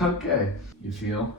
Okay, you feel?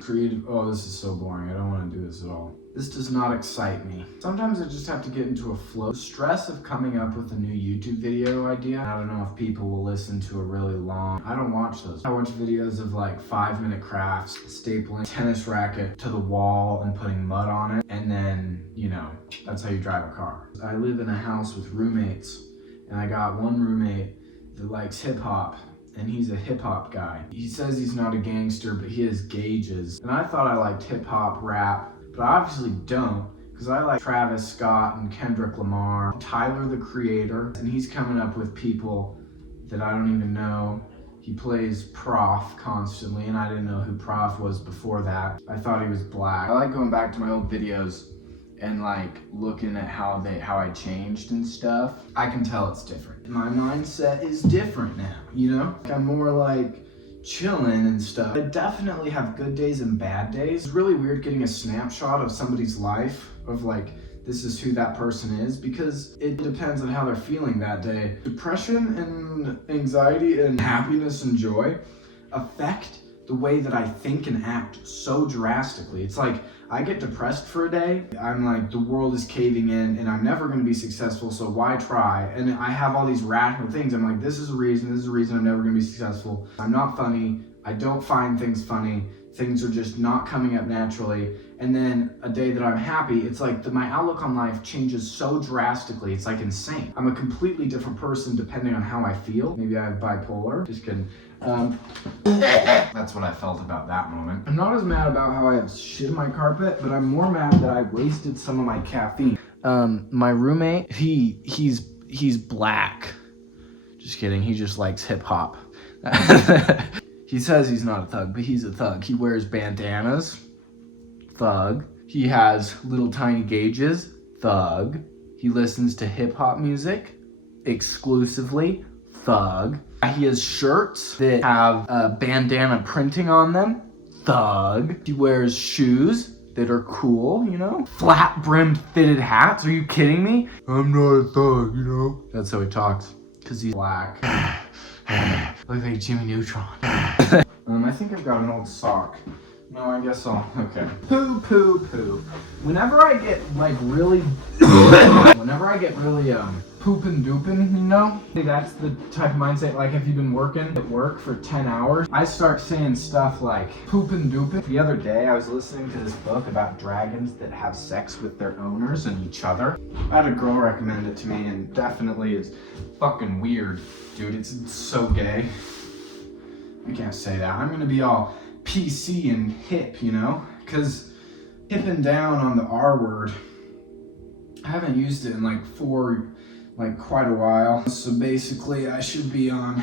Creative, oh, this is so boring. I don't want to do this at all. This does not excite me. Sometimes I just have to get into a flow. Stress of coming up with a new YouTube video idea. I don't know if people will listen to a really long, I don't watch those. I watch videos of like 5-minute crafts, stapling tennis racket to the wall and putting mud on it. And then, you know, that's how you drive a car. I live in a house with roommates, and I got one roommate that likes hip hop. And he's a hip-hop guy. He says he's not a gangster, but he has gauges. And I thought I liked hip-hop, rap, but I obviously don't, because I like Travis Scott and Kendrick Lamar, Tyler the Creator, and he's coming up with people that I don't even know. He plays Prof constantly, and I didn't know who Prof was before that. I thought he was black. I like going back to my old videos and like looking at how I changed and stuff. I can tell it's different. My mindset is different now, you know? I'm more like chilling and stuff. I definitely have good days and bad days. It's really weird getting a snapshot of somebody's life of like, this is who that person is, because it depends on how they're feeling that day. Depression and anxiety and happiness and joy affect the way that I think and act so drastically. It's like, I get depressed for a day, I'm like, the world is caving in and I'm never gonna be successful, so why try? And I have all these rational things. I'm like, this is a reason I'm never gonna be successful. I'm not funny, I don't find things funny, things are just not coming up naturally. And then a day that I'm happy, it's like my outlook on life changes so drastically, it's like insane. I'm a completely different person depending on how I feel. Maybe I have bipolar, just kidding. That's what I felt about that moment. I'm not as mad about how I have shit in my carpet, but I'm more mad that I wasted some of my caffeine. My roommate, he's black. Just kidding, he just likes hip hop. He says he's not a thug, but he's a thug. He wears bandanas, thug. He has little tiny gauges, thug. He listens to hip hop music exclusively, thug. He has shirts that have bandana printing on them, thug. He wears shoes that are cool, you know? Flat brimmed fitted hats, are you kidding me? I'm not a thug, you know? That's how he talks, because he's black. Look like Jimmy Neutron. I think I've got an old sock. No, I guess I'll, okay. Poo. Whenever I get like really, poopin' doopin', you know? That's the type of mindset, like if you've been working at work for 10 hours, I start saying stuff like poopin' doopin'. The other day I was listening to this book about dragons that have sex with their owners and each other. I had a girl recommend it to me, and definitely it's fucking weird. Dude, it's so gay. I can't say that. I'm gonna be all PC and hip, you know? Because hipping down on the R word, I haven't used it in like quite a while. So basically I should be on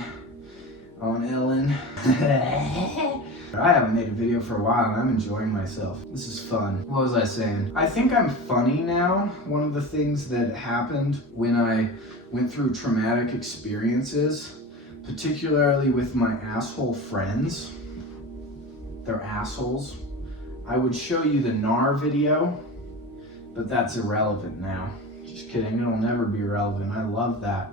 Ellen. I haven't made a video for a while and I'm enjoying myself. This is fun. What was I saying? I think I'm funny now. One of the things that happened when I went through traumatic experiences, particularly with my asshole friends, they're assholes. I would show you the NAR video, but that's irrelevant now. Just kidding, it'll never be relevant. I love that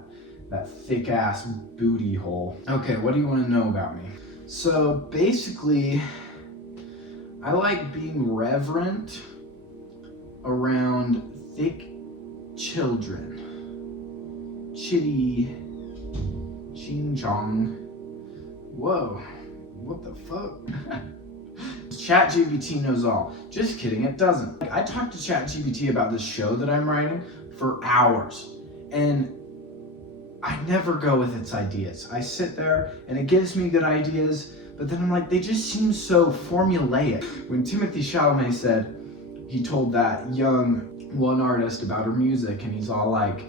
thick ass booty hole. Okay, what do you want to know about me? So basically, I like being reverent around thick children. Chitty, ching chong. Whoa, what the fuck? ChatGPT knows all. Just kidding, it doesn't. I talked to ChatGPT about this show that I'm writing for hours, and I never go with its ideas. I sit there and it gives me good ideas, but then I'm like, they just seem so formulaic. When Timothy Chalamet said, he told that young one artist about her music, and he's all like,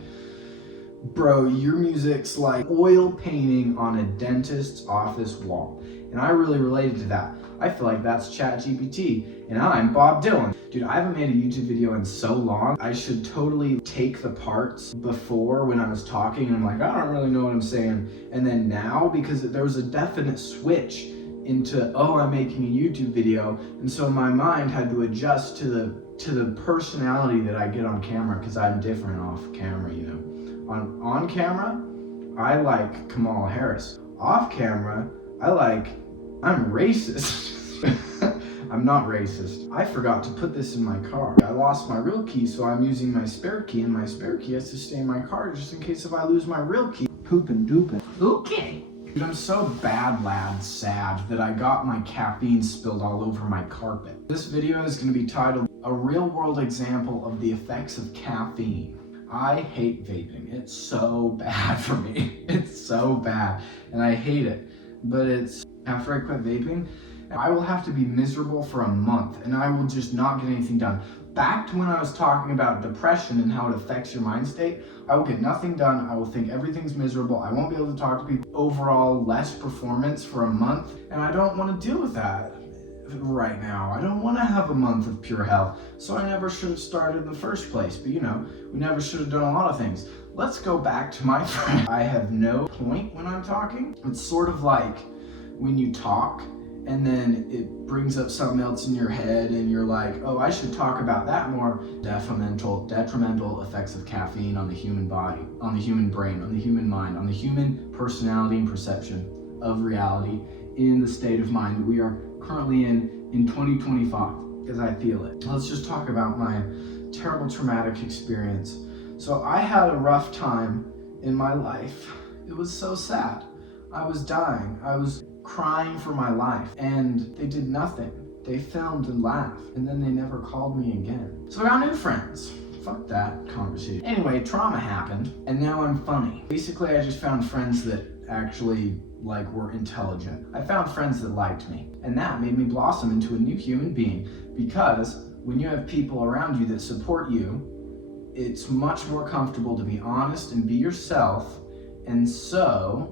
bro, your music's like oil painting on a dentist's office wall. And I really related to that. I feel like that's ChatGPT, and I'm Bob Dylan. Dude, I haven't made a YouTube video in so long. I should totally take the parts before when I was talking, and I'm like, I don't really know what I'm saying. And then now, because there was a definite switch into, oh, I'm making a YouTube video. And so my mind had to adjust to the personality that I get on camera, because I'm different off camera, you know. On camera, I like Kamala Harris. Off camera, I like I'm racist. I'm not racist. I forgot to put this in my car. I lost my real key, so I'm using my spare key, and my spare key has to stay in my car just in case if I lose my real key. Poopin' doopin'. Okay. Dude, I'm so bad, lad, sad that I got my caffeine spilled all over my carpet. This video is going to be titled, A Real-World Example of the Effects of Caffeine. I hate vaping. It's so bad for me. It's so bad, and I hate it. But after I quit vaping, I will have to be miserable for a month, and I will just not get anything done. Back to when I was talking about depression and how it affects your mind state, I will get nothing done. I will think everything's miserable. I won't be able to talk to people. Overall, less performance for a month, and I don't want to deal with that right now. I don't want to have a month of pure hell, so I never should have started in the first place. But we never should have done a lot of things. Let's go back to my friend. I have no point when I'm talking. It's sort of like when you talk and then it brings up something else in your head and you're like, oh, I should talk about that more. Detrimental effects of caffeine on the human body, on the human brain, on the human mind, on the human personality and perception of reality in the state of mind that we are currently in 2025, because I feel it. Let's just talk about my terrible traumatic experience. So I had a rough time in my life. It was so sad. I was dying. I was crying for my life, and they did nothing. They filmed and laughed, and then they never called me again. So I got new friends. Fuck that conversation. Anyway, trauma happened, and now I'm funny. Basically, I just found friends that actually were intelligent. I found friends that liked me, and that made me blossom into a new human being, because when you have people around you that support you, it's much more comfortable to be honest and be yourself, and so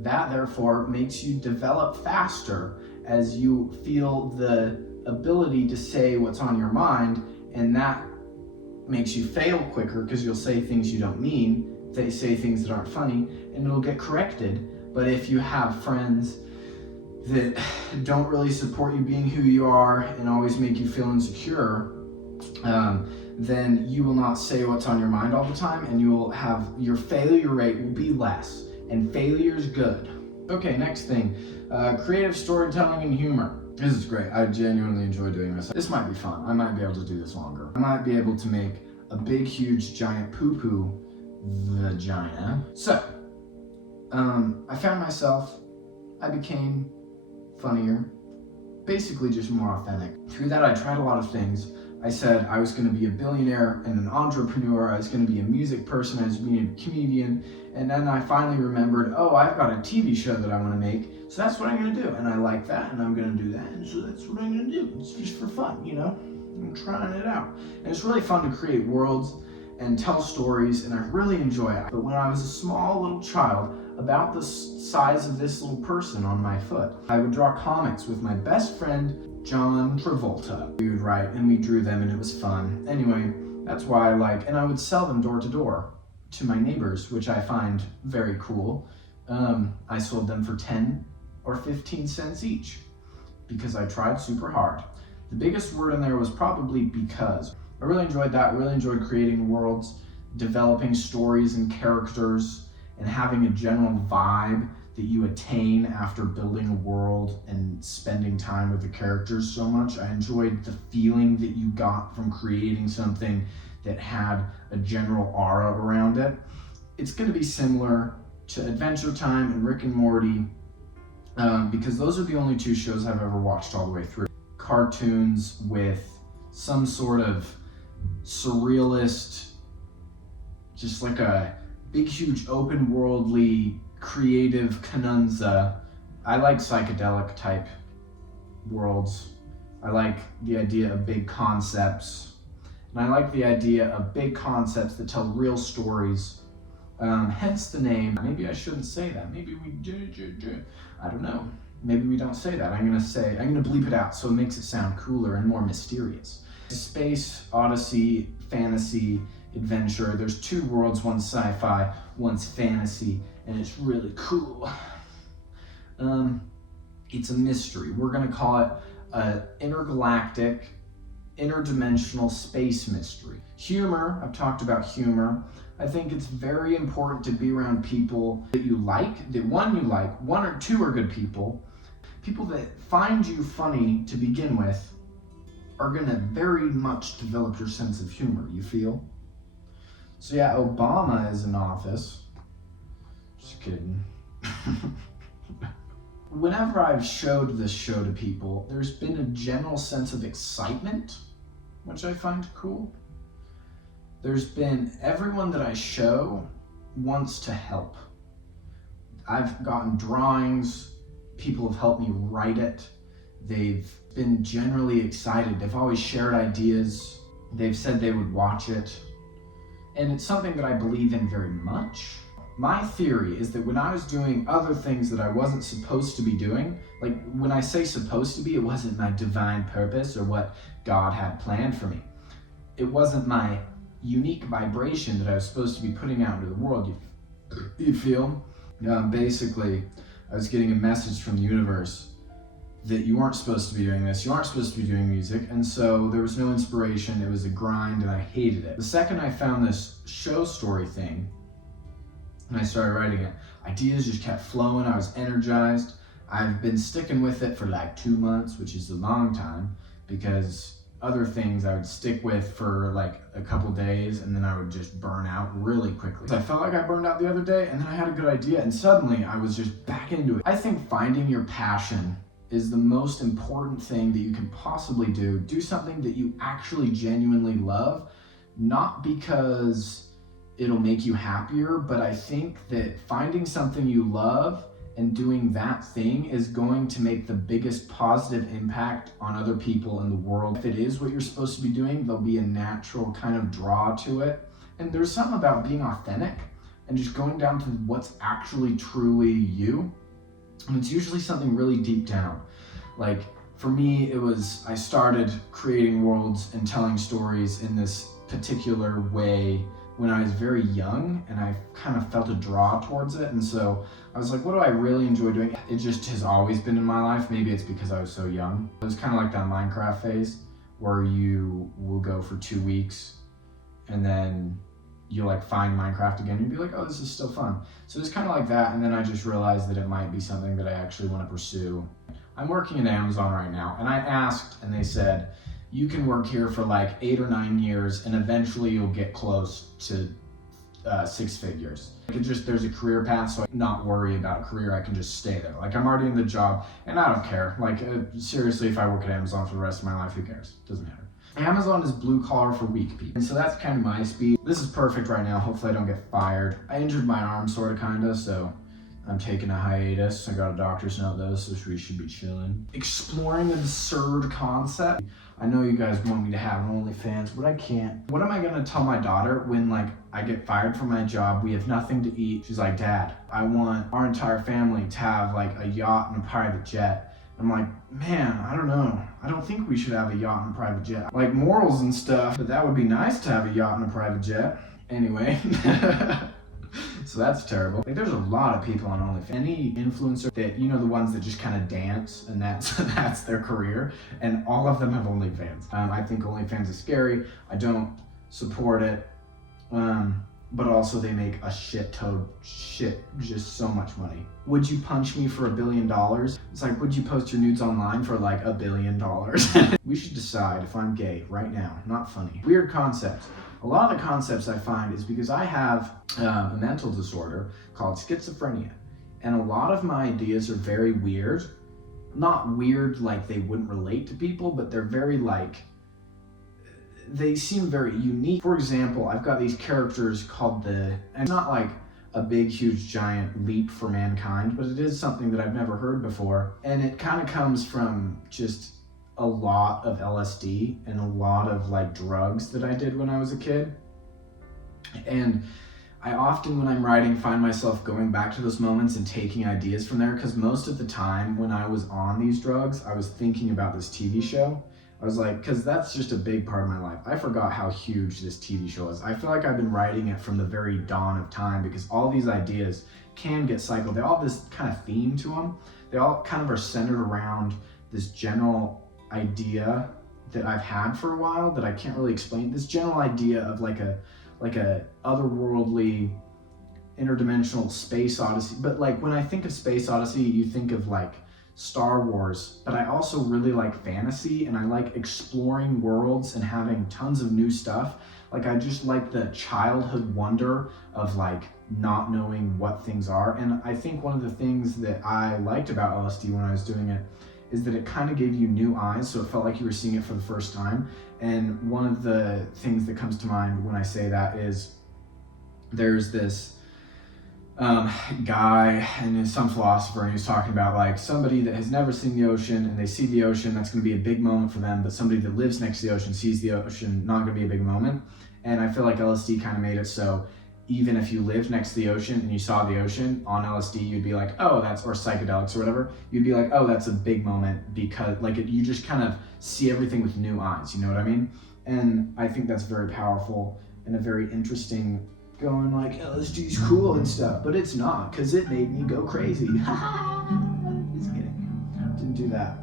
that therefore makes you develop faster as you feel the ability to say what's on your mind, and that makes you fail quicker because you'll say things you don't mean, they say things that aren't funny, and it'll get corrected. But if you have friends that don't really support you being who you are and always make you feel insecure, then you will not say what's on your mind all the time, and your failure rate will be less. And failure's good. Okay, next thing, creative storytelling and humor. This is great. I genuinely enjoy doing this. This might be fun. I might be able to do this longer. I might be able to make a big, huge, giant poo-poo vagina. So, I found myself, I became funnier, basically just more authentic. Through that, I tried a lot of things. I said I was going to be a billionaire and an entrepreneur. I was going to be a music person. I was going to be a comedian. And then I finally remembered, oh, I've got a TV show that I want to make. So that's what I'm going to do. And I like that, and I'm going to do that. And so that's what I'm going to do. It's just for fun, I'm trying it out. And it's really fun to create worlds and tell stories, and I really enjoy it. But when I was a small little child, about the size of this little person on my foot, I would draw comics with my best friend, John Travolta. We would write and we drew them, and it was fun. Anyway, that's why and I would sell them door to door to my neighbors, which I find very cool. I sold them for 10 or 15 cents each because I tried super hard. The biggest word in there was probably because. I really enjoyed that. I really enjoyed creating worlds, developing stories and characters, and having a general vibe that you attain after building a world and spending time with the characters so much. I enjoyed the feeling that you got from creating something that had a general aura around it. It's going to be similar to Adventure Time and Rick and Morty, because those are the only two shows I've ever watched all the way through. Cartoons with some sort of surrealist, just like a big, huge, open-worldly, creative conunza. I like psychedelic type worlds. I like the idea of big concepts. And I like the idea of big concepts that tell real stories. Hence the name. Maybe I shouldn't say that. Maybe we do. I don't know. Maybe we don't say that. I'm gonna bleep it out so it makes it sound cooler and more mysterious. Space, odyssey, fantasy, adventure. There's two worlds, one's sci-fi, one's fantasy, and it's really cool. It's a mystery. We're gonna call it an intergalactic, interdimensional space mystery. Humor, I've talked about humor. I think it's very important to be around people that you like, one or two are good people people that find you funny to begin with are gonna very much develop your sense of humor, you feel? So yeah, Obama is in office. Just kidding. Whenever I've showed this show to people, there's been a general sense of excitement, which I find cool. There's been everyone that I show wants to help. I've gotten drawings, people have helped me write it. They've been generally excited. They've always shared ideas. They've said they would watch it. And it's something that I believe in very much. My theory is that when I was doing other things that I wasn't supposed to be doing, like when I say supposed to be, it wasn't my divine purpose or what God had planned for me. It wasn't my unique vibration that I was supposed to be putting out into the world. You feel? Basically, I was getting a message from the universe that you weren't supposed to be doing this, you aren't supposed to be doing music, and so there was no inspiration, it was a grind, and I hated it. The second I found this show story thing, and I started writing it, ideas just kept flowing, I was energized. I've been sticking with it for like 2 months, which is a long time, because other things I would stick with for like a couple days and then I would just burn out really quickly. I felt like I burned out the other day and then I had a good idea and suddenly I was just back into it. I think finding your passion is the most important thing that you can possibly do. Do something that you actually genuinely love, not because it'll make you happier, but I think that finding something you love and doing that thing is going to make the biggest positive impact on other people in the world. If it is what you're supposed to be doing, there'll be a natural kind of draw to it. And there's something about being authentic and just going down to what's actually truly you. And it's usually something really deep down. Like for me, it was, I started creating worlds and telling stories in this particular way when I was very young and I kind of felt a draw towards it. And so I was like, what do I really enjoy doing? It just has always been in my life. Maybe it's because I was so young. It was kind of like that Minecraft phase where you will go for 2 weeks and then you'll like find Minecraft again and you'll be like, oh, this is still fun. So it's kind of like that. And then I just realized that it might be something that I actually want to pursue. I'm working at Amazon right now and I asked and they said, you can work here for like 8 or 9 years and eventually you'll get close to 6 figures. There's a career path, so I not worry about a career, I can just stay there. Like I'm already in the job and I don't care. Like seriously, if I work at Amazon for the rest of my life, who cares? Doesn't matter. Amazon is blue collar for weak people. And so that's kind of my speed. This is perfect right now. Hopefully I don't get fired. I injured my arm sort of kinda, so I'm taking a hiatus. I got a doctor's note though, so we should be chilling. Exploring an absurd concept. I know you guys want me to have an OnlyFans, but I can't. What am I gonna tell my daughter when like I get fired from my job, we have nothing to eat? She's like, Dad, I want our entire family to have like a yacht and a private jet. I'm like, man, I don't know. I don't think we should have a yacht and a private jet. Like morals and stuff, but that would be nice to have a yacht and a private jet. Anyway. So that's terrible. Like there's a lot of people on OnlyFans. Any influencer that, you know, the ones that just kind of dance and that's their career, and all of them have OnlyFans. I think OnlyFans is scary. I don't support it. But also they make a just so much money. Would you punch me for $1 billion? It's like, would you post your nudes online for like $1 billion? We should decide if I'm gay right now. Not funny. Weird concepts. A lot of the concepts I find is because I have a mental disorder called schizophrenia. And a lot of my ideas are very weird. Not weird like they wouldn't relate to people, but they're very like, they seem very unique. For example, I've got these characters called and it's not like a big, huge, giant leap for mankind, but it is something that I've never heard before. And it kind of comes from just a lot of LSD and a lot of like drugs that I did when I was a kid. And I often, when I'm writing, find myself going back to those moments and taking ideas from there, because most of the time when I was on these drugs, I was thinking about this TV show. I was like, because that's just a big part of my life. I forgot how huge this TV show is. I feel like I've been writing it from the very dawn of time, because all these ideas can get cycled. They all have this kind of theme to them. They all kind of are centered around this general idea that I've had for a while that I can't really explain. This general idea of like a otherworldly, interdimensional space odyssey. But like when I think of space odyssey, you think of like Star Wars, but I also really like fantasy, and I like exploring worlds and having tons of new stuff. Like, I just like the childhood wonder of like not knowing what things are. And I think one of the things that I liked about LSD when I was doing it is that it kind of gave you new eyes, so it felt like you were seeing it for the first time. And one of the things that comes to mind when I say that is there's this guy, and he's some philosopher, and he's talking about like somebody that has never seen the ocean and they see the ocean, that's going to be a big moment for them, but somebody that lives next to the ocean sees the ocean, not going to be a big moment. And I feel like LSD kind of made it so even if you lived next to the ocean and you saw the ocean on LSD, you'd be like, oh, that's, or psychedelics or whatever, you'd be like, oh, that's a big moment, because like you just kind of see everything with new eyes, you know what I mean? And I think that's very powerful and a very interesting, going like, LSD's cool and stuff, but it's not, because it made me go crazy. Just kidding. Didn't do that.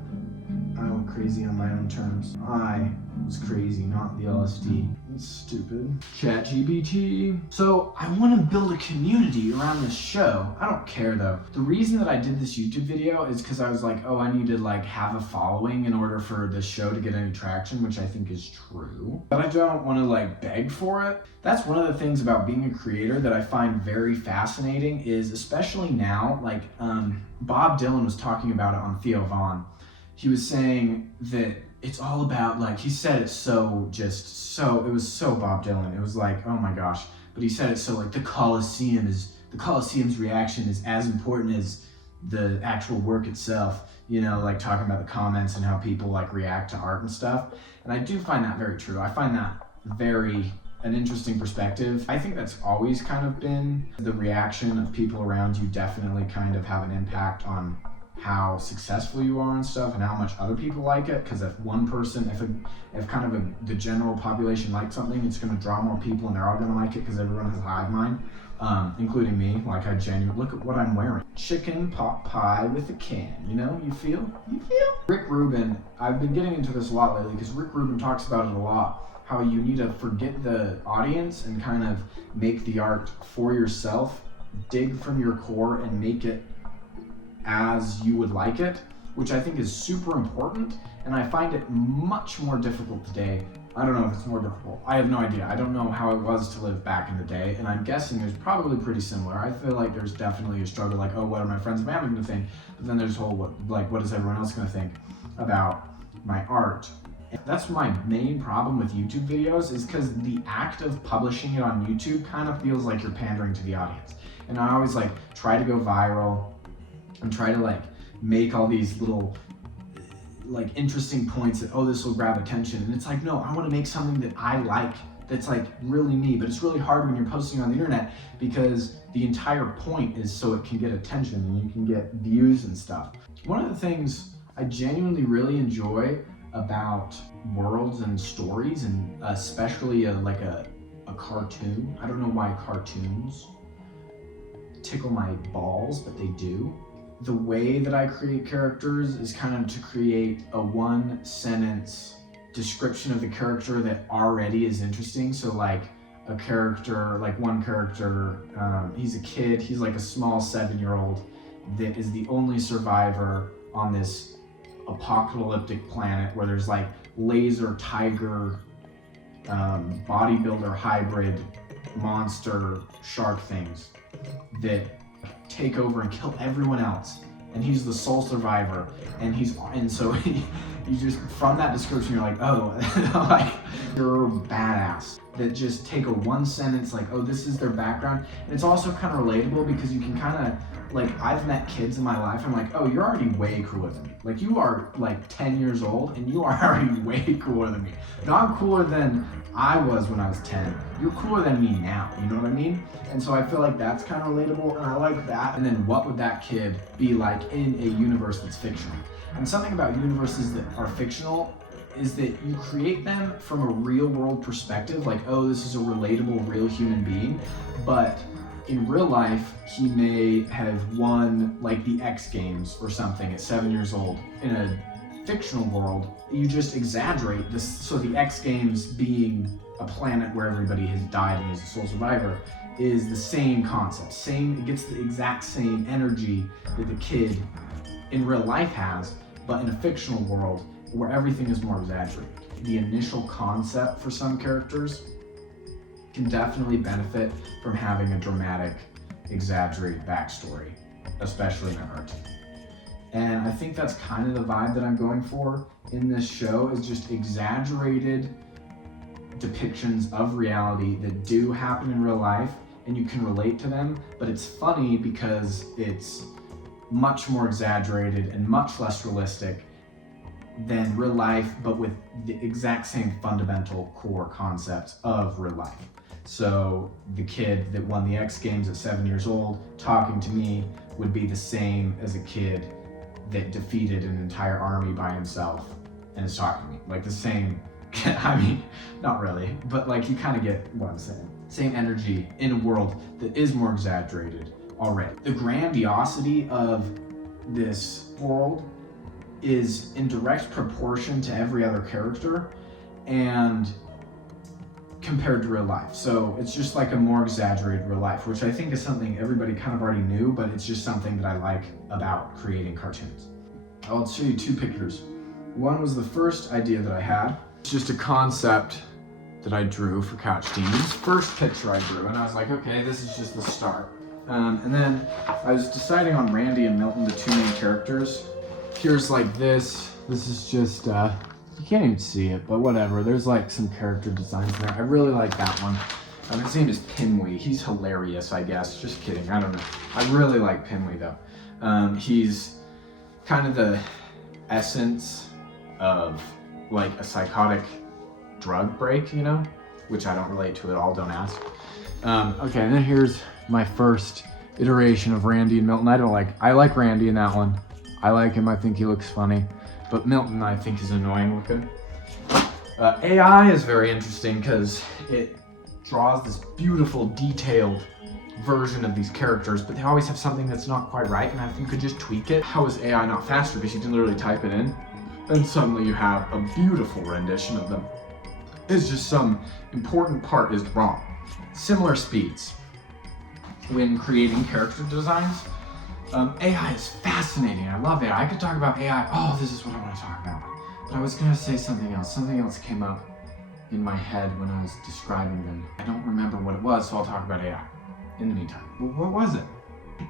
I went crazy on my own terms. I was crazy, not the LSD. It's stupid. ChatGPT. So I want to build a community around this show. I don't care though. The reason that I did this YouTube video is because I was like, oh, I need to like have a following in order for this show to get any traction, which I think is true. But I don't want to like beg for it. That's one of the things about being a creator that I find very fascinating is, especially now, like Bob Dylan was talking about it on Theo Von. He was saying that it's all about, like, he said it so it was so Bob Dylan. It was like, oh my gosh. But he said it so like the Coliseum's reaction is as important as the actual work itself, you know, like talking about the comments and how people like react to art and stuff. And I do find that very true. I find that an interesting perspective. I think that's always kind of been the reaction of people around you, definitely kind of have an impact on how successful you are and stuff, and how much other people like it. Because if one person, if kind of the general population likes something, it's going to draw more people, and they're all going to like it because everyone has a hive mind, including me. Like, I genuinely look at what I'm wearing: chicken pot pie with a can. You know, you feel. Rick Rubin. I've been getting into this a lot lately because Rick Rubin talks about it a lot. How you need to forget the audience and kind of make the art for yourself, dig from your core and make it as you would like it, which I think is super important, and I find it much more difficult today. I don't know if it's more difficult. I have no idea. I don't know how it was to live back in the day, and I'm guessing it's probably pretty similar. I feel like there's definitely a struggle, like, oh, what are my friends and family going to think? But then there's whole, what is everyone else going to think about my art? And that's my main problem with YouTube videos, is because the act of publishing it on YouTube kind of feels like you're pandering to the audience. And I always like try to go viral and try to like make all these little like interesting points that, oh, this will grab attention. And it's like, no, I want to make something that I like, that's like really me. But it's really hard when you're posting on the internet, because the entire point is so it can get attention and you can get views and stuff. One of the things I genuinely really enjoy about worlds and stories, and especially like a cartoon, I don't know why cartoons tickle my balls, but they do. The way that I create characters is kind of to create a one-sentence description of the character that already is interesting. So like a character, like one character, he's a kid, he's like a small 7-year-old that is the only survivor on this apocalyptic planet where there's like laser tiger, bodybuilder hybrid monster shark things that take over and kill everyone else, and he's the sole survivor, and so you just, from that description, you're like, oh, like, you're badass. That just take a one sentence, like, oh, this is their background. And it's also kind of relatable because you can kind of, like, I've met kids in my life, I'm like, oh, you're already way cooler than me. Like, you are like 10 years old and you are already way cooler than me. No, I'm cooler than I was when I was 10. You're cooler than me now, you know what I mean? And so I feel like that's kind of relatable, and I like that. And then what would that kid be like in a universe that's fictional? And something about universes that are fictional is that you create them from a real world perspective, like, oh, this is a relatable, real human being, but in real life, he may have won like the X Games or something at 7 years old. In a fictional world, you just exaggerate this, so the X Games being a planet where everybody has died and is a sole survivor is the same concept. It gets the exact same energy that the kid in real life has, but in a fictional world where everything is more exaggerated. The initial concept for some characters can definitely benefit from having a dramatic, exaggerated backstory, especially in a cartoon. And I think that's kind of the vibe that I'm going for in this show, is just exaggerated depictions of reality that do happen in real life and you can relate to them, but it's funny because it's much more exaggerated and much less realistic than real life, but with the exact same fundamental core concepts of real life. So the kid that won the X Games at 7 years old talking to me would be the same as a kid that defeated an entire army by himself and is talking to me. Like the same, I mean, not really, but like you kind of get what I'm saying. Same energy in a world that is more exaggerated already. The grandiosity of this world is in direct proportion to every other character and compared to real life. So it's just like a more exaggerated real life, which I think is something everybody kind of already knew, but it's just something that I like about creating cartoons. I'll show you two pictures. One was the first idea that I had. It's just a concept that I drew for Couch Demons. First picture I drew, and I was like, okay, this is just the start. And then I was deciding on Randy and Milton, the two main characters. Here's like this is just, you can't even see it, but whatever. There's like some character designs there. I really like that one. His name is Pinwee. He's hilarious, I guess. Just kidding, I don't know. I really like Pinwee though. He's kind of the essence of like a psychotic drug break, you know? Which I don't relate to at all, don't ask. Okay, and then here's my first iteration of Randy and Milton. I like Randy in that one. I like him, I think he looks funny. But Milton, I think, is annoying looking. AI is very interesting because it draws this beautiful, detailed version of these characters, but they always have something that's not quite right, and if you could just tweak it. How is AI not faster? Because you can literally type it in, and suddenly you have a beautiful rendition of them. It's just some important part is wrong. Similar speeds when creating character designs. AI is fascinating. I love AI. I could talk about AI. Oh, this is what I want to talk about. But I was going to say something else. Something else came up in my head when I was describing them. I don't remember what it was, so I'll talk about AI in the meantime. What was it?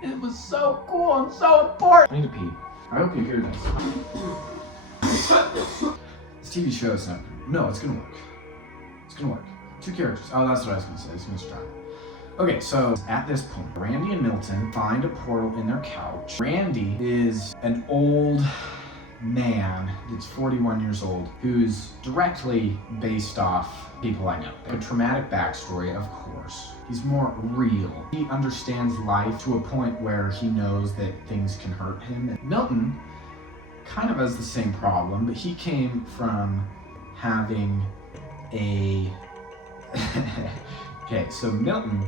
It was so cool and so important. I need to pee. I hope you hear this. This TV show is not. No, it's going to work. It's going to work. Two characters. Oh, that's what I was going to say. I was going to try. Okay, so at this point, Randy and Milton find a portal in their couch. Randy is an old man that's 41 years old who's directly based off people I know. A traumatic backstory, of course. He's more real. He understands life to a point where he knows that things can hurt him. And Milton kind of has the same problem, but he came from having a... Okay, so Milton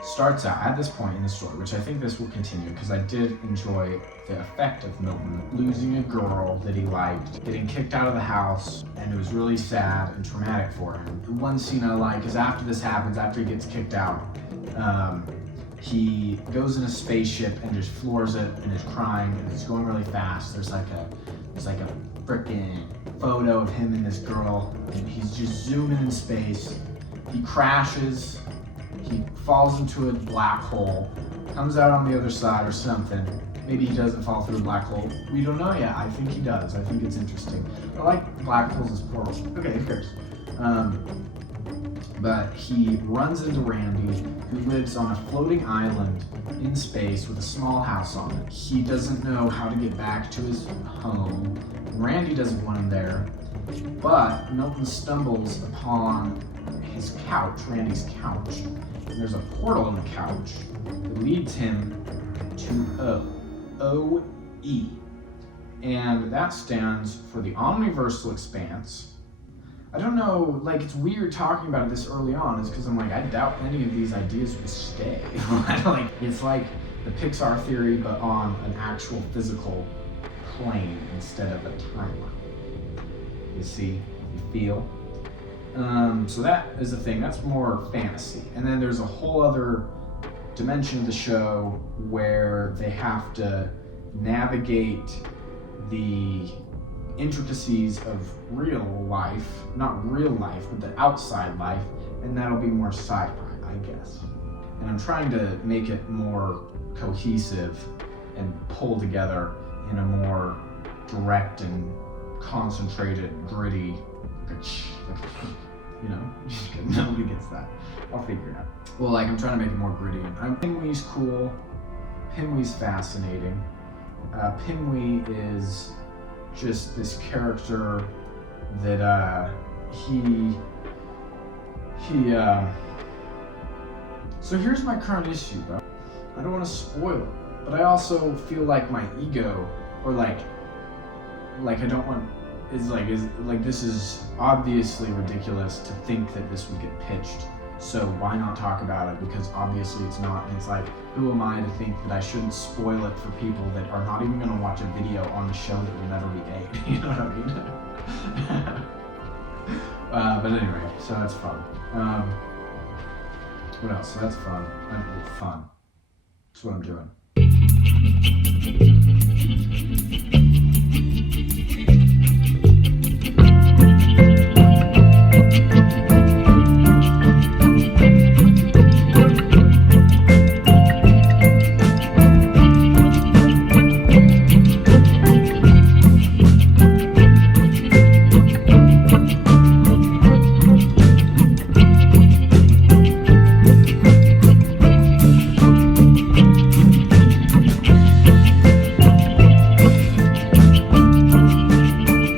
starts out at this point in the story, which I think this will continue because I did enjoy the effect of Milton losing a girl that he liked, getting kicked out of the house, and it was really sad and traumatic for him. The one scene I like is after this happens, after he gets kicked out, he goes in a spaceship and just floors it and is crying and it's going really fast. There's like a freaking photo of him and this girl and he's just zooming in space. He crashes, he falls into a black hole, comes out on the other side or something. Maybe he doesn't fall through a black hole. We don't know yet. I think he does. I think it's interesting. I like black holes as portals. Okay, who cares? But he runs into Randy, who lives on a floating island in space with a small house on it. He doesn't know how to get back to his home. Randy doesn't want him there, but Milton stumbles upon his couch, Randy's couch, and there's a portal in the couch that leads him to OE, and that stands for the Omniversal Expanse. I don't know, like, it's weird talking about it this early on, is because I'm like, I doubt any of these ideas will stay. Like, it's like the Pixar theory, but on an actual physical plane instead of a timeline. You see, you feel. So that is the thing, that's more fantasy. And then there's a whole other dimension of the show where they have to navigate the intricacies of real life, not real life, but the outside life, and that'll be more sci-fi, I guess. And I'm trying to make it more cohesive and pull together in a more direct and concentrated, gritty, you know, nobody gets that. I'll figure it out. Well, like, I'm trying to make it more gritty. Pinwhee's cool. Pinwhee's fascinating. Pinwhee is just this character that so here's my current issue, though. I don't want to spoil it, but I also feel like my ego, or like I don't want, is like this is obviously ridiculous to think that this would get pitched. So why not talk about it? Because obviously it's not. And it's like, who am I to think that I shouldn't spoil it for people that are not even going to watch a video on the show that will never be made? You know what I mean? But anyway, so that's fun. What else? So that's fun. Fun. That's what I'm doing.